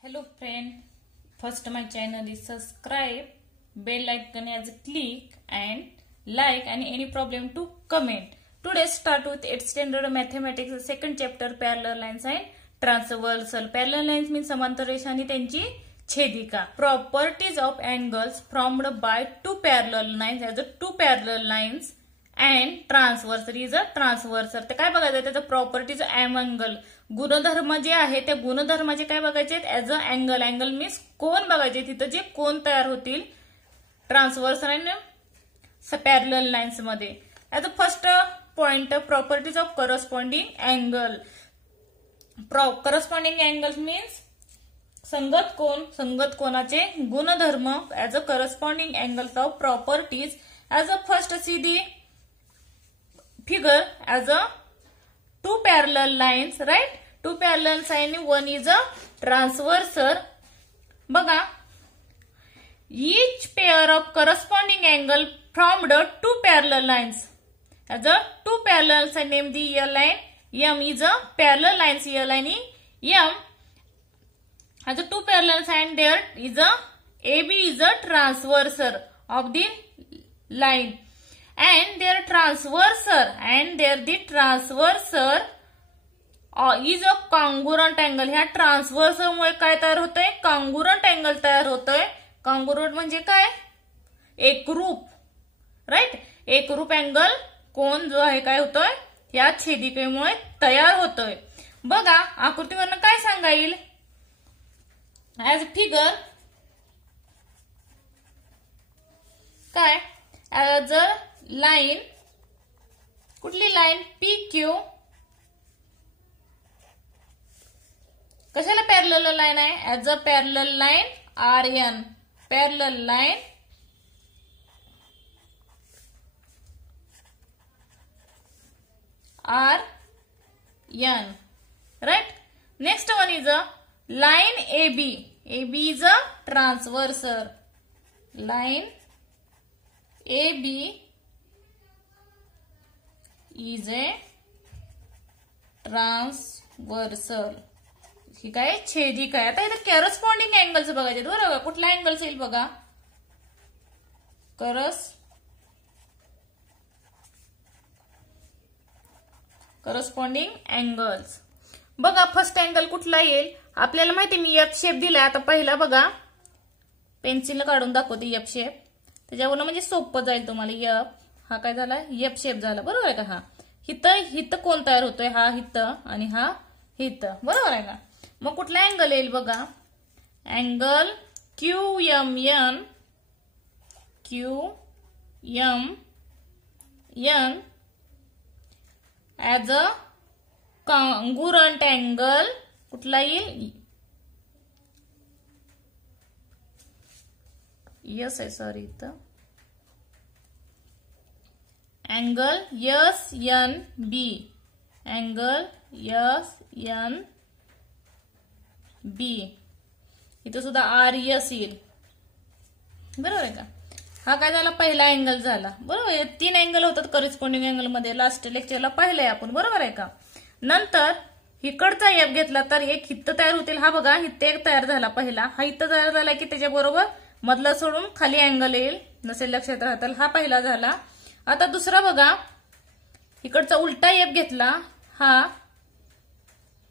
Hello friend, first my channel is subscribe, bell icon as click and like, and any problem to comment. Today start with 8th standard mathematics second chapter parallel lines and transversal. Parallel lines means समांतर रेषा आणि त्यांची छेदिका. Properties of angles formed by two parallel lines as two parallel lines and transversal is a transversal. ते काय बघायचं त्याचं properties angle गुणधर्म जे आहे त्या गुणधर्माचे काय बघायचे as a angle. Angle means कोन बघायचे तिथे जे कोन तयार होतील ट्रान्सव्हर्सल आणि पॅरलल लाईन्स मध्ये. As a first point properties of corresponding angle. Corresponding angle means संगत कोन. संगत कोनाचे गुणधर्म as a corresponding angles of properties. As a first see the figure as a two parallel lines, right? Two parallel lines, one is a transversal. बघा, each pair of corresponding angle formed two parallel lines. As a two parallel lines, name the line. M is a parallel lines line. M as a two parallel lines, and there is a AB is a transversal of the line. And their transversal is a congruent angle. ह्या transversal मुळे काय तयार होतंय congruent angle तयार होतोय. Congruent म्हणजे काय एकरूप, राईट. एकरूप अँगल कोन जो आहे काय होतोय या छेदिकेमुळे तयार होतोय. बघा आकृतीवरनं काय सांगा येईल ऍज फिगर काय ऍज अ लाईन. कुठली लाईन पी क्यू कशाला पॅरलल लाईन आहे as a parallel line R N. Parallel line R N, right. Next one is a line A B. A B is a transversal. Line A B is a transversal. ही काय छेदिका आहे. आता इथे corresponding angles बघायचे बरोबर. कुठला angles येईल बघा करस्पॉन्डिंग अँगल्स. बघा फर्स्ट अँगल कुठला येईल आपल्याला माहिती. मी एफ शेप दिलाय. आता पहिला बघा पेन्सिल काढून दाखवते एफ शेप. त्याच्यावरून म्हणजे सोपं जाईल तुम्हाला. एफ हा काय झाला एफ शेप झाला बरोबर आहे का. हा हित कोण तयार होतोय हा हित आणि हा हित बरोबर आहे का. मग कुठला अँगल येईल बघा angle Q M N. Q M N as a congruent angle कुठला येईल यस आहे सॉरी इथं angle S N B. Angle S N B. इथं सुद्धा आर एस येईल बरोबर आहे का. हा काय झाला पहिला अँगल झाला बरोबर. तीन अँगल होतात करस्पॉन्डिंग अँगल मध्ये. लास्ट लेक्चरला पाहिलंय आपण बरोबर आहे का. नंतर इकडचा एफ घेतला तर एक हित्त तयार होतील. हा बघा हित्त एक तयार झाला पहिला. हा हित्त तयार झाला की त्याच्याबरोबर मधला सोडून खाली अँगल येईल नसेल लक्षात राहतील. हा पहिला झाला. आता दुसरा बघा इकडचा उलटा एफ घेतला हा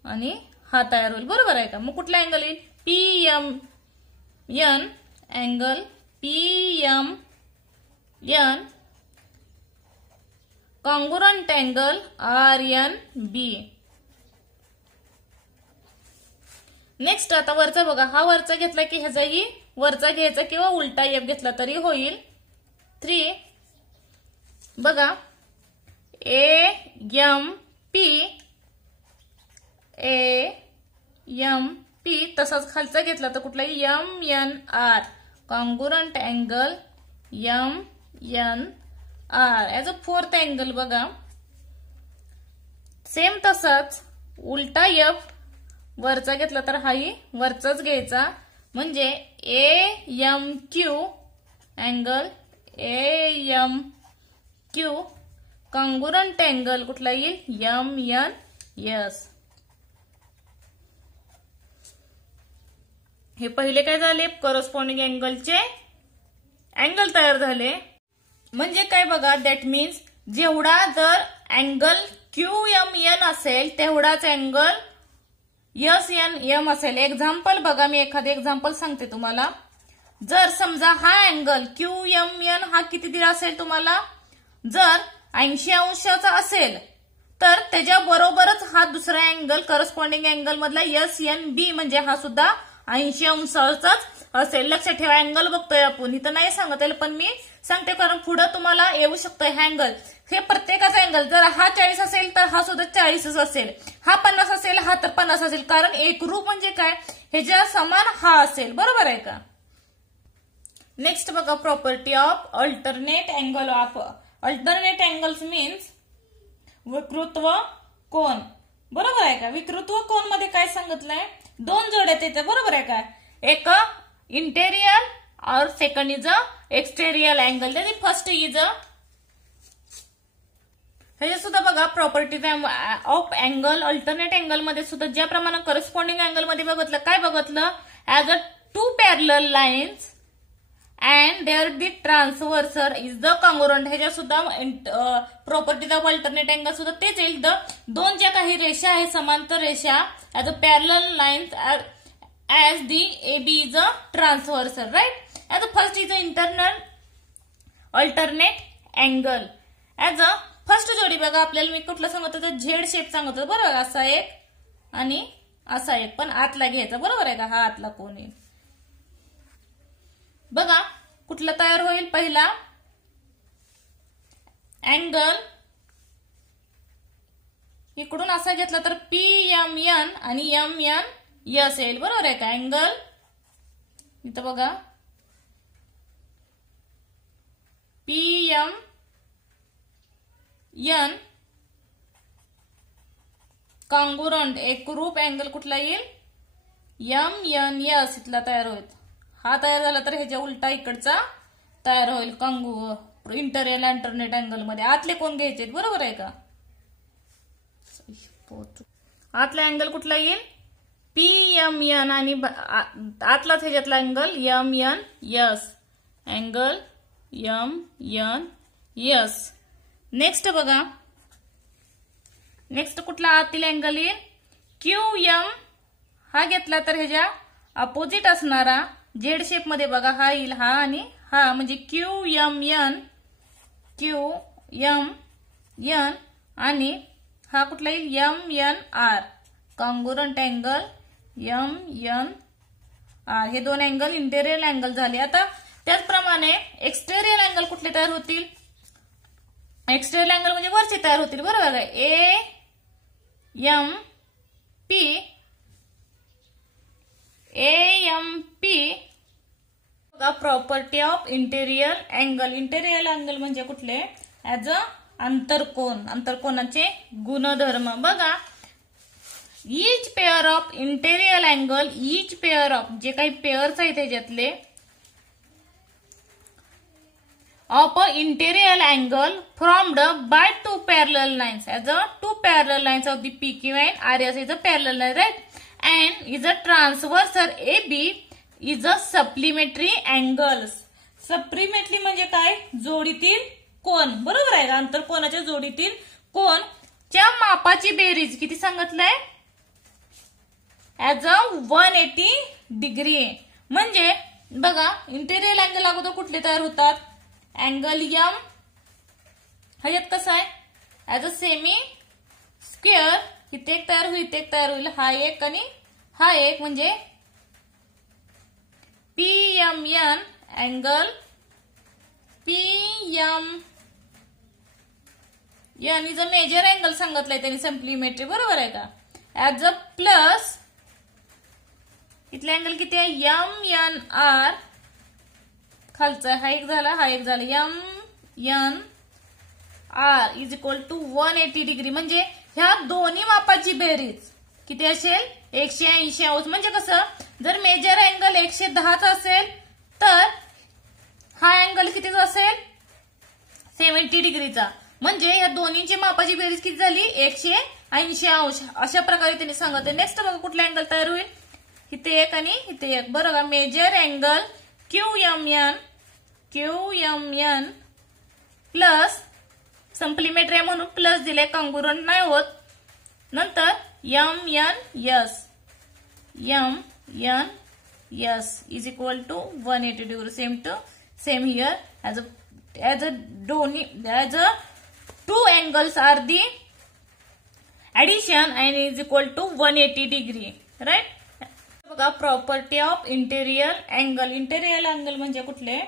आणि हा तयार होईल बरोबर आहे का. मग कुठला अँगल येईल P M N. Angle P M N congruent angle R N B. Next आता वरचा बघा. हा वरचा घेतला की ह्याचाही वरचा घ्यायचा किंवा उलटा एफ घेतला तरी होईल. 3 बघा A M P. A M P तसाच खालचा घेतला तर कुठला M N R. Congruent angle M N R as a fourth angle. बघा सेम तसाच उलटा एफ वरचा घेतला तर हाही वरचाच घ्यायचा म्हणजे A M Q. Angle A M Q congruent angle कुठला येईल एम एन एस. हे पहिले काय झाले, करस्पॉन्डिंग अँगलचे अँगल तयार झाले. म्हणजे काय बघा, दॅट मीन्स जेवढा जर अँगल QMN असेल तेवढाच अँगल SNM असेल. एक्झाम्पल बघा, मी एखादे एक्झाम्पल सांगते तुम्हाला. जर समजा हा अँगल QMN हा किती दिला असेल तुम्हाला, जर 80 अंशाचा असेल तर त्याच्या बरोबरच हा दुसरा अँगल करस्पॉन्डिंग अँगल मधला SNB म्हणजे हा सुद्धा 80 अंशाचाच असेल. लक्षात ठेवा, अँगल बघतोय आपण, इथं नाही सांगत येईल पण मी सांगते कारण पुढे तुम्हाला येऊ शकतोय हा अँगल. हे प्रत्येकाचा अँगल, जर हा 40 असेल तर हा सुद्धा 40च असेल, हा 50 असेल हा तर 50 असेल, कारण एकरूप म्हणजे काय, ह्याच्या समान हा असेल. बरोबर आहे का. नेक्स्ट बघा, property of alternate angle. Of alternate angles means विकृत्व कोन. बरोबर आहे का. विकृत्व कोन मध्ये काय सांगितलंय, दोन जोड्यात येते. बरोबर आहे का. एक interior or second is a exterior angle. त्याची फर्स्ट इज अ, ह्याच्या सुद्धा बघा properties of angle. Alternate angle मध्ये सुद्धा ज्याप्रमाणे करस्पॉन्डिंग अँगल मध्ये बघितलं, काय बघितलं, as a two parallel lines and there the transversal is the congruent. ह्याच्या सुद्धा प्रॉपर्टीज ऑफ अल्टरनेट अँगल सुद्धा तेच येईल. दोन ज्या काही रेषा आहे, समांतर रेषा, as a parallel lines as the AB is a transversal, right? As the first is the internal alternate angle. As a first जोडी बघा, आपल्याला मी कुठलं सांगत होतो, झेड शेप सांगत होतो. बरोबर, असा एक आणि असा एक, पण आतला घ्यायचा. बरोबर आहे का. हा आतला कोण येईल बघा, कुठला तयार होईल, पहिला अँगल इकडून असा घेतला तर PMN आणि MN यस येईल. बरोबर आहे का. अँगल इथं बघा, PMN कॉन्ग्रुएंट एकरूप अँगल कुठला येईल, MNS इथला तयार होईल. हा तयार झाला तर ह्याच्या उलटा इकडचा तयार होईल इंटरियर अल्टरनेट अँगल मध्ये. आतले कोण घ्यायचे. बरोबर आहे का. आतला अँगल कुठला येईल, PMN आणि आतलाच ह्याच्यातला angle MNS. Angle MNS. Next बघा, नेक्स्ट कुठला आतील अँगल येईल, QM. हा घेतला तर ह्याच्या अपोजिट असणारा झेड शेप मध्ये बघा, हा येईल, हा आणि हा, म्हणजे QMN आणि हा कुठला येईल, MNR. Congruent angle MNR. हे दोन अँगल इंटेरियर अँगल झाले. आता त्याचप्रमाणे एक्सटेरियर अँगल कुठले तयार होतील, एक्सटेरियर अँगल म्हणजे वरचे तयार होतील. बरोबर आहे. AMP. Property of interior angle. Interior angle म्हणजे कुठले, ऍज अ आंतरकोन. आंतरकोनाचे गुणधर्म बघा, each pair of interior angle, each pair of जे काही पेअर्स आहेत त्याच्यातले, of a interior angle formed by two parallel lines, as a two parallel lines of the PQ and RS is a parallel line, right, and is a transversal AB is a supplementary angles. Supplementary म्हणजे काय, जोडीतील कोन. बरोबर आहे. आंतरकोनाच्या जोडीतील कोन च्या मापाची बेरीज किती सांगितलंय, as a 180 degree. म्हणजे बघा, इंटेरियर अँगल अगोदर कुठले तयार होतात, अँगल M. ह्याच्यात कसं आहे, ऍज अ सेमी स्क्वेअर. इथे एक तयार होईल, इथे एक तयार होईल, हा एक आणि हा एक, म्हणजे PMN angle PMN is a major angle सांगितलंय त्यांनी सप्लिमेंटरी. बरोबर आहे का. ऍज अ प्लस इथला अँगल किती आहे, MNR. खालचा हा एक झाला, हा एक झाला, MNR is equal to 180 degree. म्हणजे ह्या दोन्ही मापाची बेरीज किती असेल, 180 अंश. म्हणजे कसं, जर मेजर अँगल 110 असेल तर हा अँगल कितीचा असेल, 70 डिग्रीचा. म्हणजे या दोन्हीची मापाची बेरीज किती झाली, 180 अंश. अशा प्रकारे त्यांनी सांगितले. नेक्स्ट बघा, कुठला अँगल तयार होईल, इथे एक आणि इथे एक. बरोबर. Major angle QMN plus supplementary म्हणून प्लस दिले, कॉन्ग्रुएंट नाही होत. नंतर MNS is equal to 180 degree. Same here as two angles are the addition and is equal to 180 degree. Right? बघा property of interior angle. Interior angle म्हणजे कुठले?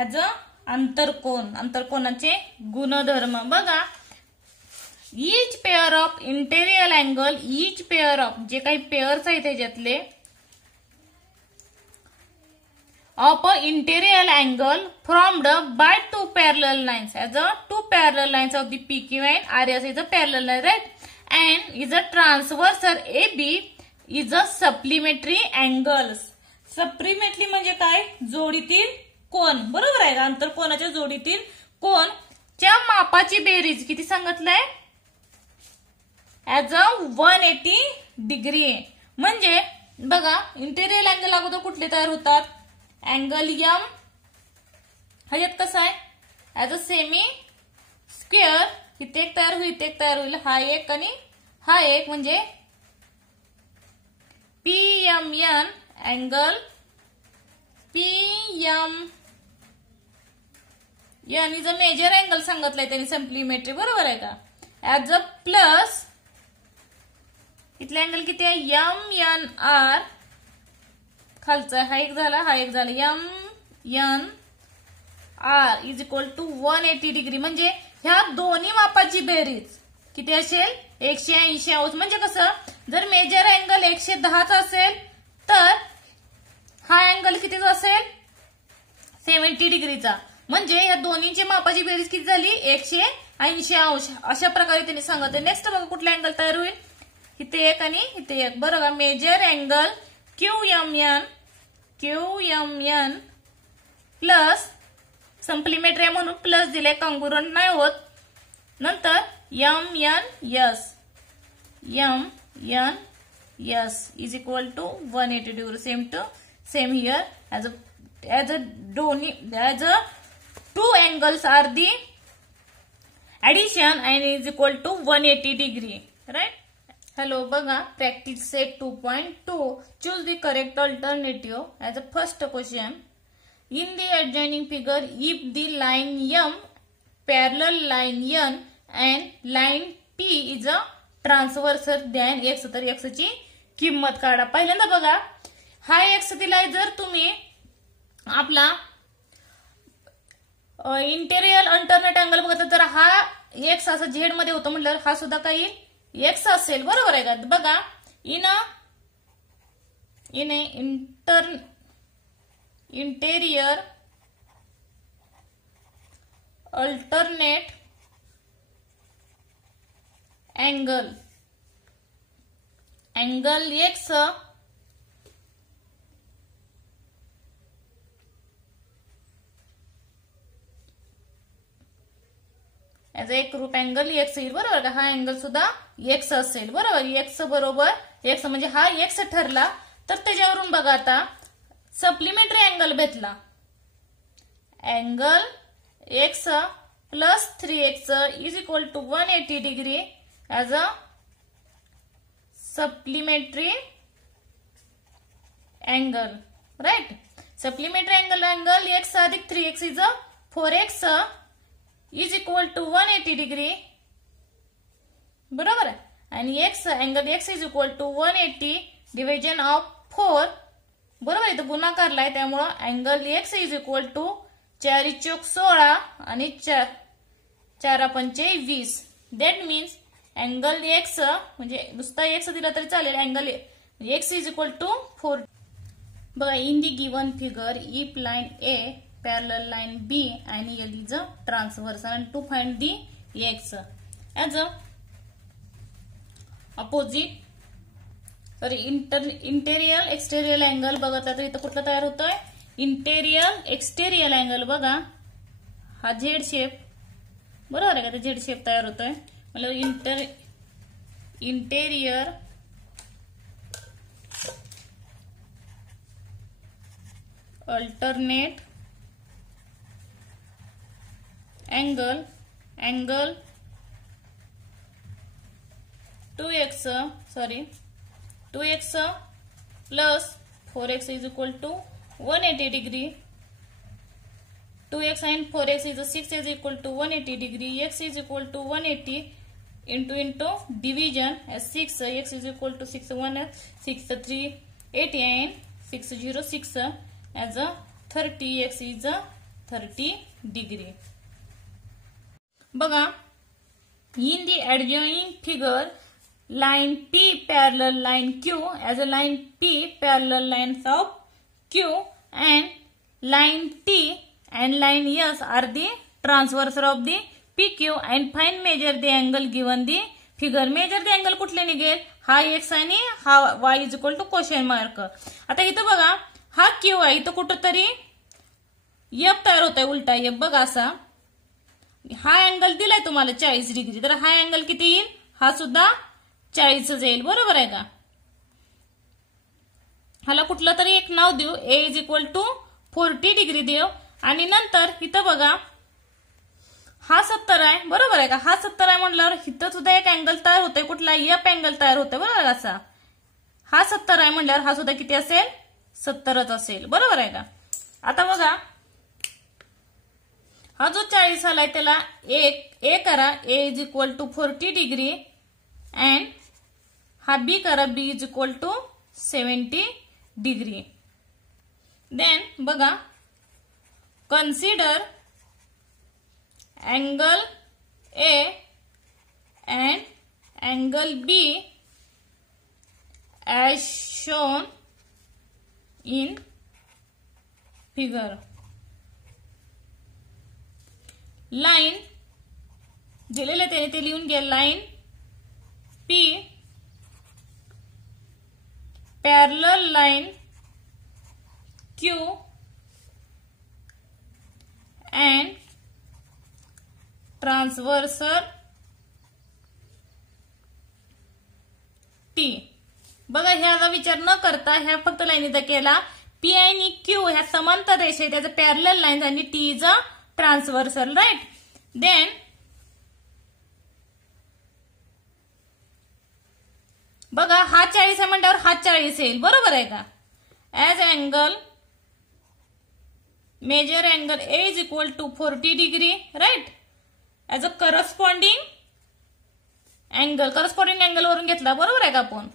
As a आंतरकोन. आंतरकोनाचे गुणधर्म. बघा each pair of interior angle, each pair of जे काही pairs आहेत त्याच्यातले of a interior angle formed by two parallel lines as a two parallel lines of the PQ and RS is a parallel line, right? And is a transverse AB is a supplementary angles. Supplementary म्हणजे काय? जोडीतील कोन. बरोबर आहे. आंतरकोनाच्या जोडीतील कोन च्या मापाची बेरीज किती सांगितलंय? As a 180 degree. म्हणजे बघा इंटेरियर अँगल अगोदर कुठले तयार होतात? अँगल M ह्याच्यात कसं आहे? As a semi square. इथे एक तयार होईल, इथे एक तयार होईल. हा एक आणि हा एक म्हणजे PMN angle PMN is a major angle सांगितलंय त्यांनी सप्लिमेंटरी. बरोबर आहे का? ऍज अ प्लस इथला अँगल किती आहे? MNR खालचा हा एक झाला, हा एक झाला. MNR is equal to 180 degree. म्हणजे ह्या दोन्ही मापाची बेरीज किती असेल? 180 अंश. म्हणजे कसं? जर मेजर अँगल 110 असेल तर हा अँगल कितीचा असेल? 70 डिग्रीचा. म्हणजे ह्या दोन्हीची मापाची बेरीज किती झाली? 180 अंश. अशा प्रकारे त्यांनी सांगितलं. नेक्स्ट बघा कुठला अँगल तयार होईल? इथे एक आणि इथे एक. बरोबर. Major angle QMN plus supplementary म्हणून प्लस दिले, कॉन्ग्रुएंट नाही होत. नंतर MNS is equal to 180 degree. Same here as a two angles are the addition and is equal to 180 degree. Right? Hello, बघा practice set 2.2. Choose the correct alternative as a first question. In the adjoining figure, if the line M parallel line N and line P is a transverse then X, तर X ची किंमत काढा. पहिल्यांदा बघा हा X दिलाय. जर तुम्ही आपला इंटेरियर अल्टरनेट अँगल बघा तर हा X असं झेड मध्ये होतो म्हटल्यावर हा सुद्धा काही X असेल. बरोबर आहे का? बघा in interior alternate angle X as एक रूप अँगल X येईल. बरोबर का? हा अँगल सुद्धा X असेल. बरोबर. X बरोबर X म्हणजे हा X ठरला. तर त्याच्यावरून बघा आता सप्लिमेंटरी अँगल भेटला. Angle X plus 3X is equal to 180 degree as a supplementary angle. Right. Supplementary angle X अधिक 3X is 4X is equal to 180 degree. बरोबर आहे. आणि angle X is equal to 180 division of 4. बरोबर आहे. तो गुणाकारलाय त्यामुळं angle X is equal to 4 चौक 16 आणि 4 पंचे 20. दॅट मीन्स अँगल X म्हणजे नुसता X दिला तरी चालेल. Angle X is equal to 4. बघा in the given figure if line A parallel line B and L is a transverse and to find the X as a opposite. Sorry interior exterior angle बघा तर इथं कुठला तयार होतोय? Interior exterior angle. बघा हा Z shape. बरोबर आहे का? ते झेड शेप तयार होतोय. मतलब interior alternate angle 2x plus 4x is equal to 180 degree. 2x and 4x is 6 is equal to 180 degree. X is equal to 180 into division as 6 x is equal to 6 1 6 3 80 and 6 0 6 as a 30 x is a 30 degree. बघा, in the adjoining figure line P parallel line Q as a line P parallel lines of Q and line T and line S are the transversal of the PQ and find measure the angle given the figure. measure the angle कुठले निघेल, हा x आणि हा y is equal to question mark. आता इथं बघा, हा Q आहे, इथं कुठंतरी F तयार होत आहे उलटा F. बघा असा हा अँगल दिलाय तुम्हाला 40 डिग्री, तर हा अँगल किती येईल, हा सुद्धा 40 येईल. बरोबर आहे का. ह्याला कुठलं तरी एक नाव देऊ, a is equal to 40 degree देऊ. आणि नंतर इथं बघा हा 70 आहे. बरोबर आहे का. हा 70 आहे म्हटल्यावर इथं सुद्धा एक अँगल तयार होतोय, कुठला F अँगल तयार होतोय. बरोबर असा हा 70 आहे म्हटल्यावर हा सुद्धा किती असेल, 70च असेल. बरोबर आहे का. आता बघा हा जो 40 आलाय त्याला a करा, a is equal to 40 degree and हा b करा, b is equal to 70 degree. Then बघा consider angle A and angle B as shown in figure. Line दिलेले त्याने ते लिहून घ्या. Line P parallel line Q and transversal T. बघा ह्याचा विचार न करता ह्या फक्त लाईनीचा केला. P आणि Q ह्या समांतर रेषा आहेत, त्याचं पॅरलल लाईन्स आणि T is a transversal. Right. Then बघा हा 40 आहे म्हणल्यावर हा 40 येईल. बरोबर आहे का. As angle measure angle A is equal to 40 degree. Right. As a corresponding angle वरून घेतला. बरोबर आहे का आपण.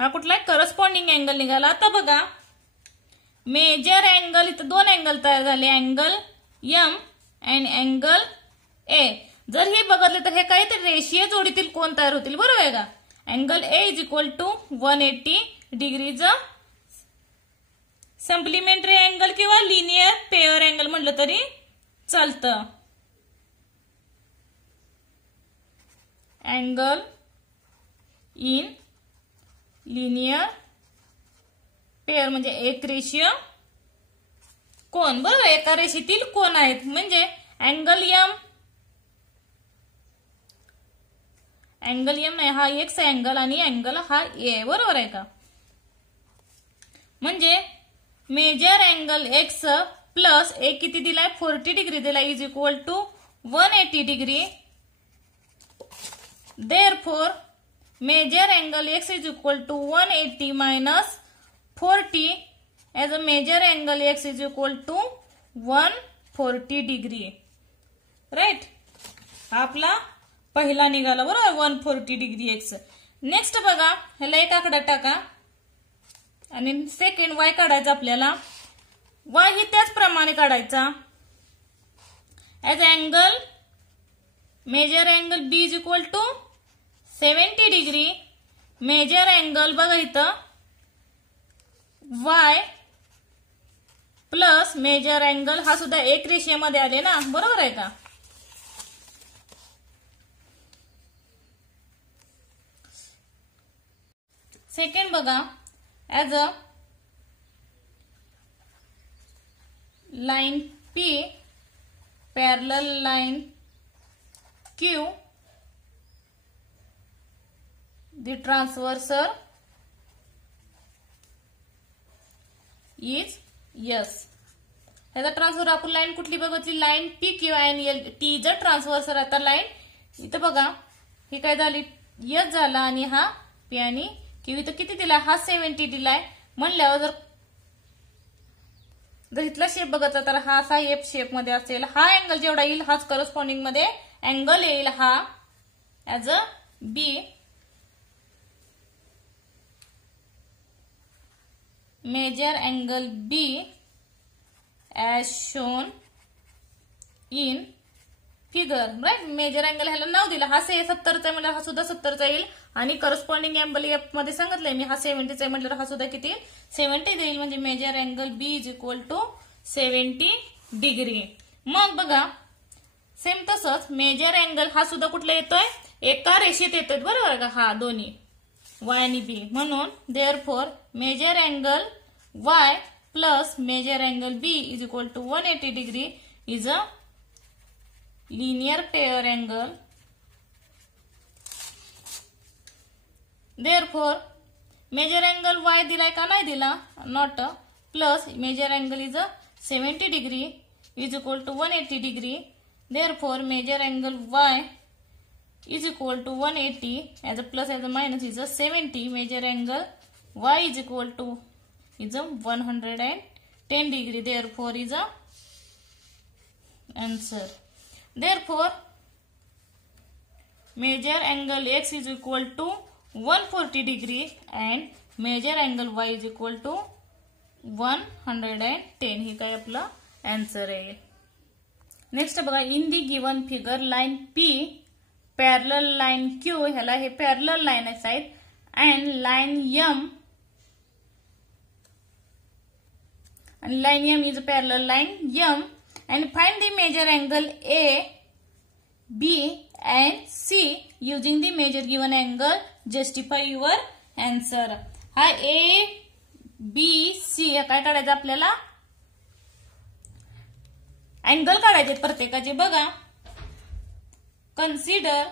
हा कुठला करस्पॉन्डिंग अँगल निघाला. आता बघा मेजर अँगल, इथं दोन अँगल तयार झाले, angle M and angle A. जर हे बघितले तर हे काहीतरी रेषीय जोडीतील कोण तयार होतील. बरोबर आहे का. Angle A is equal to 180 degrees supplementary angle किंवा लिनियर पेअर अँगल म्हटलं तरी चालतं. अँगल इन लिनियर पेअर म्हणजे एक रेषीय कोन. बरोबर. एका रेषेतील कोन आहेत म्हणजे अँगल एम नाही, हा एक्स अँगल आणि अँगल हा ए. बरोबर आहे का. म्हणजे measure angle X plus A किती दिलाय, 40 डिग्री दिलाय, is equal to 180 degree. Therefore measure angle X is equal to 180 minus 40 as a major angle X is equal to 140 degree. Right. हा आपला पहिला निघाला. बरोबर. 140 डिग्री एक्स. नेक्स्ट बघा ह्याला एक आकडा टाका आणि सेकंड वाय काढायचा आपल्याला. वाय ही त्याचप्रमाणे काढायचा. As angle measure angle B is equal to 70 degree. Measure angle बघा इथं वाय प्लस मेजर अँगल हा सुद्धा एक रेषेमध्ये आले ना. बरोबर आहे का. सेकंड बघा as a line P parallel line Q, the transversal is yes. ह्याचा ट्रान्सफर आपण लाईन कुठली बघितली, लाईन पी क्यू आणि एल टी इज ट्रान्सव्हर्सल. आता लाईन इथं बघा हे काय झाली, यस झाला आणि हा पी आणि क्यू. इथं किती दिलाय, हा 70 दिलाय. म्हणल्यावर जर इथला शेप बघितला तर हा असा एफ शेप मध्ये असेल. हा अँगल जेवढा येईल हाच करस्पॉन्डिंग मध्ये अँगल येईल हा as a B. Measure angle B as shown in figure. Right. Measure angle ह्याला नाव दिलं, हा 70चा आहे म्हणजे हा सुद्धा 70चा येईल. आणि करस्पॉन्डिंग अँगल एफ मध्ये सांगितलंय मी, हा 70चा आहे म्हटल्यावर हा सुद्धा किती 70 देईल. म्हणजे measure angle B is equal to 70 degree. मग बघा सेम तसंच मेजर अँगल हा सुद्धा कुठला येतोय, एका रेषेत येतोय बरोबर का, हा दोन्ही वाय आणि बी. म्हणून therefore measure angle Y plus measure angle B is equal to 180 degree is a linear pair angle. Therefore measure angle Y दिलाय का नाही दिला, not a, plus measure angle is a 70 degree is equal to 180 degree. Therefore measure angle Y is equal to 180 as a plus as a minus is a 70. Measure angle Y is equal to is a 110 degree. Therefore is a answer. Therefore measure angle X is equal to 140 degree and measure angle Y is equal to 110. ही काय आपला answer आहे. Next बघा, in the given figure line P parallel line Q, ह्याला हे parallel line आहेत, and line M and line M is a parallel line M, and find the measure angle A, B and C using the measure given angle. Justify your answer. हा A, B, C काय काढायचं आपल्याला, angle काढायचे प्रत्येकाचे. बघा consider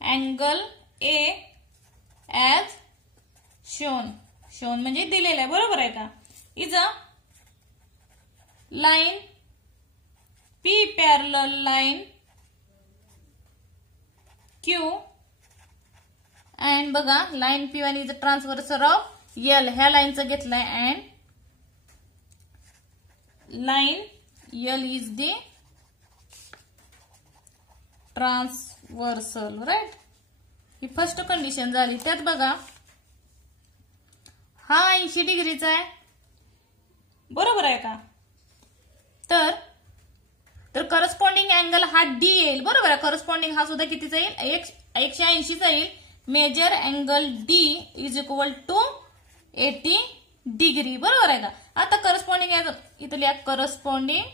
angle A as shown. Shown म्हणजे दिलेला आहे बरोबर आहे का. Is a line P parallel line Q and बघा लाईन P आणि is a transversal of L. ह्या लाईनचं घेतलंय and line L is the transversal. Right. ही फर्स्ट कंडिशन झाली. त्यात बघा हा 80 डिग्रीचा आहे बरोबर आहे का. तर करस्पॉन्डिंग अँगल हा डी येईल बरोबर आहे. करस्पॉन्डिंग हा सुद्धा कितीचा येईल, 180चा येईल. Measure angle D is equal to 80 degree बरोबर आहे का. आता करस्पॉन्डिंग इथं लिहा, करस्पॉन्डिंग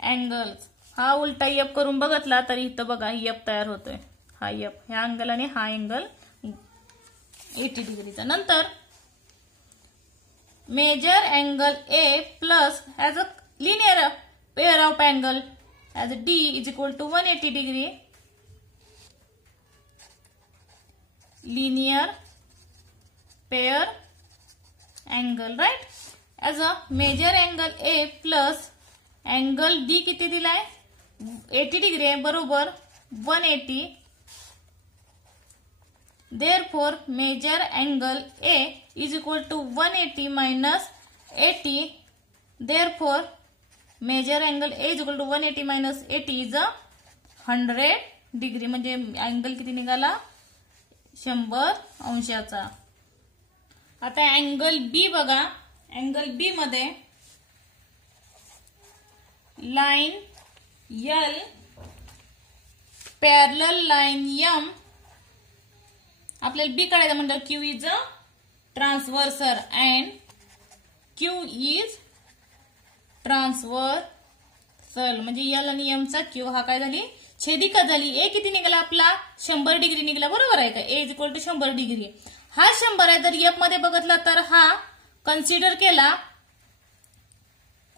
अँगल हा उलटा एफ करून बघितला तरी इथं बघा एफ तयार होतोय. हा एफ, ह्या अँगल आणि हा अँगल 80 डिग्रीचा. नंतर measure angle A plus as a linear pair of angle as D is equal to 180 degree. Linear pair angle. Right. As a major angle A plus angle D किती दिलाय, 80 degree आहे बरोबर 180. Therefore measure angle A is equal to 180 minus 80. Therefore measure angle A is equal to 180 minus 80 is a 100 degree. म्हणजे angle किती निघाला, 100 अंशाचा. आता angle B बघा, अँगल B मध्ये line L parallel line M, आपल्याला बी काढायचं म्हणलं Q is a transversal and Q is transversal. म्हणजे एल आणि एम चा क्यू हा काय झाली, छेदिका झाली. ए किती निघाला आपला, 100 डिग्री निघाला बरोबर आहे का. ए इज इक्वल टू 100 डिग्री. हा 100 आहे. जर एफ मध्ये बघितला तर हा कन्सिडर केला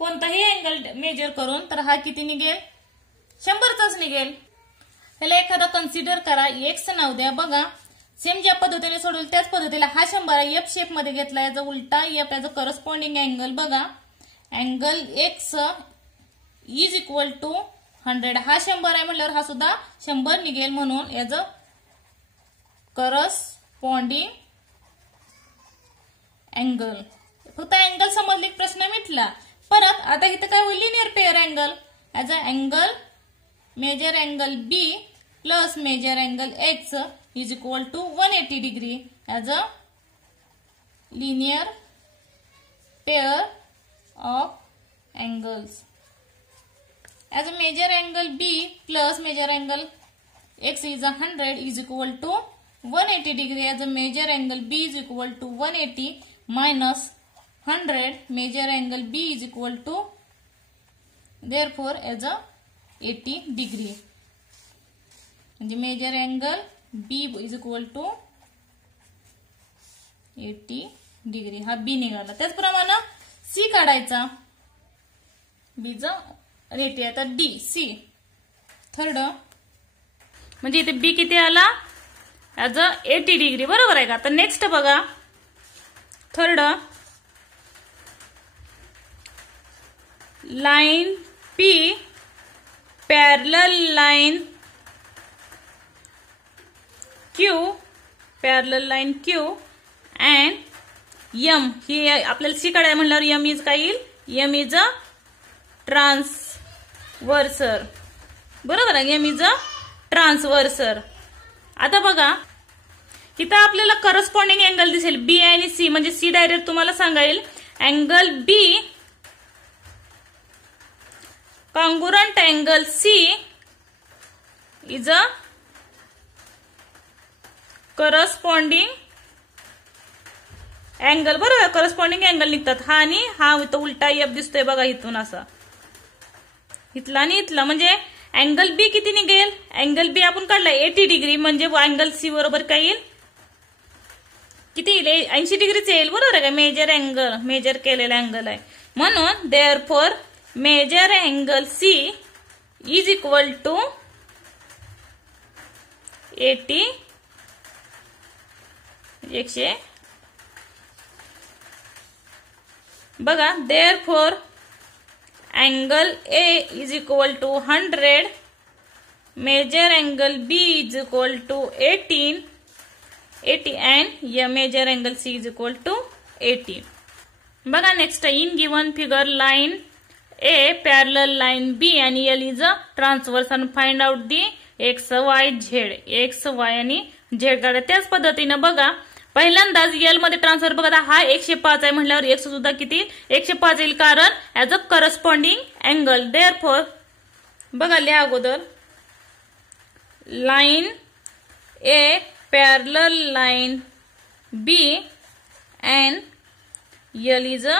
कोणताही अँगल मेजर करून तर हा किती निघेल, 100चाच निघेल. त्याला एखादा कन्सिडर करा, एक्स नाव द्या. बघा सेम ज्या पद्धतीने सोडवलं त्याच पद्धतीला हा 100 एफ शेप मध्ये घेतला, याचा उलटा एफ याचा करस्पॉन्डिंग अँगल. बघा angle X is equal to 100. हा 100 आहे म्हटल्यावर हा सुद्धा 100 निघेल, म्हणून याचं करस्पॉन्डिंग अँगल. फक्त अँगल समजली प्रश्न मिटला. परत आता इथं काय होईल, linear pair angle. As a angle measure angle B plus measure angle X is equal to 180 degree as a linear pair of angles. As a major angle B plus measure angle X is 100 is equal to 180 degree as a major angle B is equal to 180 minus 100 measure angle B is equal to therefore as a 80 degree. म्हणजे measure angle B is equal to 80 degree. हा B निघाला. त्याचप्रमाणे C काढायचा. B चा rate आहे तर D C third. म्हणजे इथे B किती आला, ॲज अ 80 डिग्री. बरोबर आहे का. आता नेक्स्ट बघा third, line P parallel line Q and M. ही आपल्याला सी काढायला म्हणल्यावर M इज काय येईल, M इज अ ट्रान्सवर्सर. बरोबर आहे, M इज अ ट्रान्सवर्सर. आता बघा इथं आपल्याला करस्पॉन्डिंग अँगल दिसेल बी आणि सी. म्हणजे सी डायरेक्ट तुम्हाला सांगाईल angle B congruent angle C is a corresponding angle. बरोबर, करस्पॉन्डिंग अँगल निघतात. हा आणि हा इथं उलटा एफ दिसतोय बघा इथून असा, इथला आणि इथला. म्हणजे अँगल बी किती निघेल, अँगल बी आपण काढला 80 डिग्री. म्हणजे अँगल सी बरोबर काय येईल, किती येईल, 80 डिग्रीच येईल. बरोबर आहे का. मेजर अँगल, मेजर केलेला अँगल आहे म्हणून therefore measure angle C is equal to 80 100. बघा therefore angle A is equal to 100, measure angle B is equal to 80 and measure angle C is equal to 80. बघा next, in given figure line A parallel line B आणि L is a transverse आणि find out the X Y Z. X Y आणि Z काढा. त्याच पद्धतीनं बघा पहिल्यांदाच L मध्ये ट्रान्सफर. बघा हा 105 आहे म्हटल्यावर एक्स सुद्धा किती 105 येईल, कारण as a corresponding angle. Therefore बघा लिहा अगोदर line A parallel line B and L is a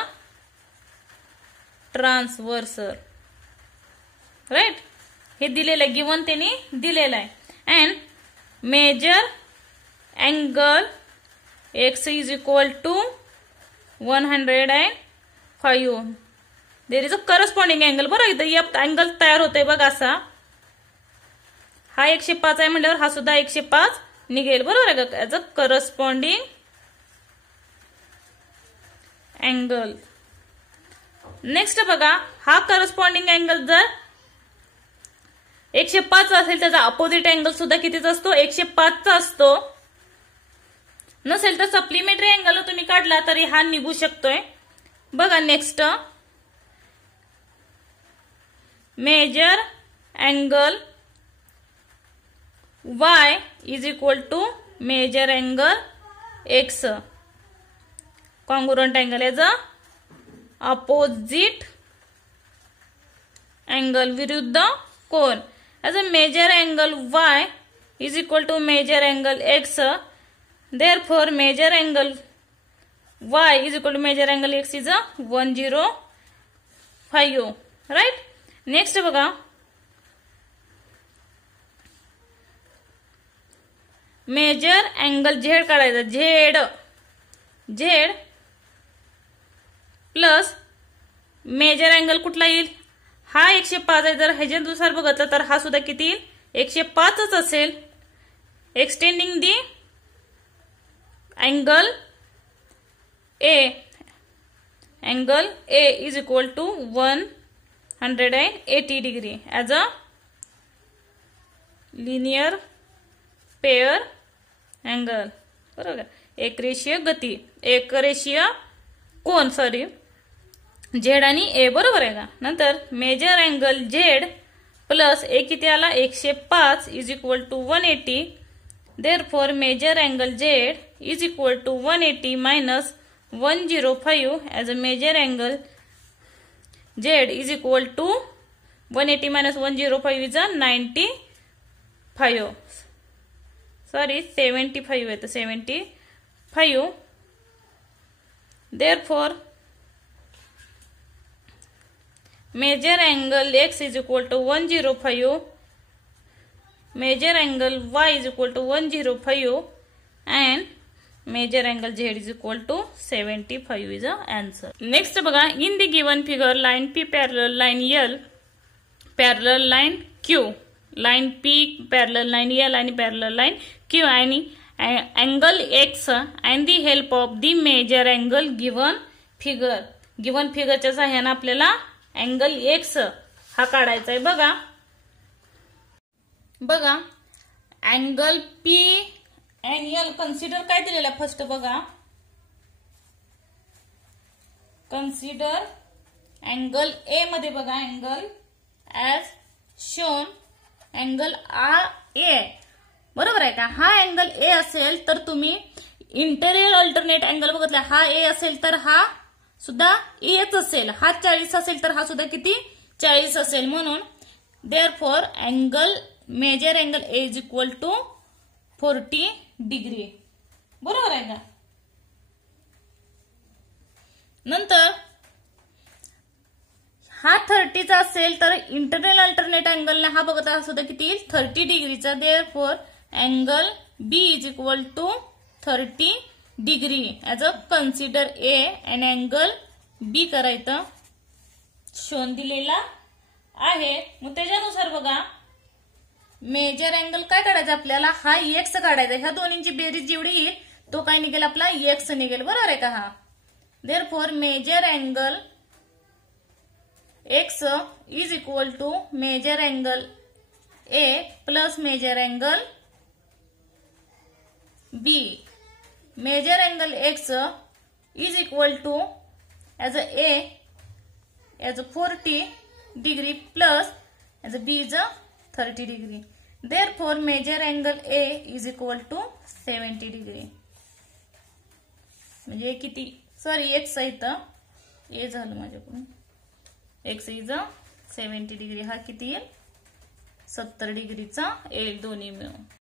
transversal. right, हे दिलेलं आहे, गिवन त्यांनी दिलेलं आहे. and measure angle x is equal to 105. there is a corresponding angle. बरोबर, इथं एक अँगल तयार होतोय बघा असा. हा 105 आहे म्हटल्यावर हा सुद्धा 105 निघेल. बरोबर आहे का. As a corresponding angle. Next बघा हा करस्पॉन्डिंग अँगल जर 105 असेल त्याचा अपोजिट अँगल सुद्धा कितीचा असतो, 105 चा असतो. नसेल तर सप्लिमेंटरी अँगल तुम्ही काढला तरी हा निघू शकतोय. बघा next, measure angle y is equal to measure angle x, congruent angle as a opposite angle, विरुद्ध कोण. as a measure angle y is equal to measure angle x, therefore measure angle y is equal to measure angle x is a 105. right. next बघा major angle Z काढायचा. Z plus measure angle कुठला येईल, हा 105 आहे, जर ह्याच्यानुसार बघितलं तर हा सुद्धा किती 105च असेल. Extending the angle A is equal to 180 degree as a linear pair angle. बरोबर. एक रेषीय कोन Z आणि A बरोबर आहे का. नंतर measure angle Z plus A किती आला 105 is equal to 180. Therefore measure angle Z is equal to 180 minus 105 as a major angle Z is equal to 180 minus 105 is a 95. Sorry, 75 है तो 75. Therefore, major angle X is equal to 105. Major angle Y is equal to 105 and major angle Z is equal to 75 is the answer. Next बघा, in the given figure line P parallel line L parallel line Q, line P parallel line L आणि parallel line Q आणि angle X and the help of the major angle given figure. given figure च्या सहाय्याने आपल्याला angle X हा काढायचा आहे. बघा angle P and L consider काय दिलेला फर्स्ट बघा. कन्सिडर अँगल ए मध्ये बघा angle as shown angle A बरोबर आहे का. हा अँगल ए असेल तर तुम्ही इंटेरियर अल्टरनेट अँगल बघितला. हा ए असेल तर हा सुद्धा एच असेल. हा 40 असेल तर हा सुद्धा किती 40 असेल. म्हणून therefore angle measure angle A is equal to 40 degree बरोबर आहे का. नंतर हा 30चा असेल तर इंटरनल अल्टरनेट अँगलला हा बघत हा सुद्धा किती 30 डिग्रीचा. Therefore angle B is equal to 30 degree as a consider A and angle B करायचं शोन दिलेला आहे. मग त्याच्यानुसार बघा मेजर अँगल काय काढायचं आपल्याला हा एक्स काढायचा. ह्या दोन्हींची बेरीज जेवढी येईल तो काय निघेल आपला एक्स निघेल बरोबर आहे का. हा therefore measure angle X is equal to measure angle A plus measure angle B. Measure angle X is equal to as a A as a 40 degree plus as a B is a 30 degree. Therefore, measure angle A is equal to 70 degree. म्हणजे किती sorry X इथं A झालं माझ्याकडून. X is 70 degree. हा किती येईल 70 डिग्रीचा येईल दोन्ही मिळून.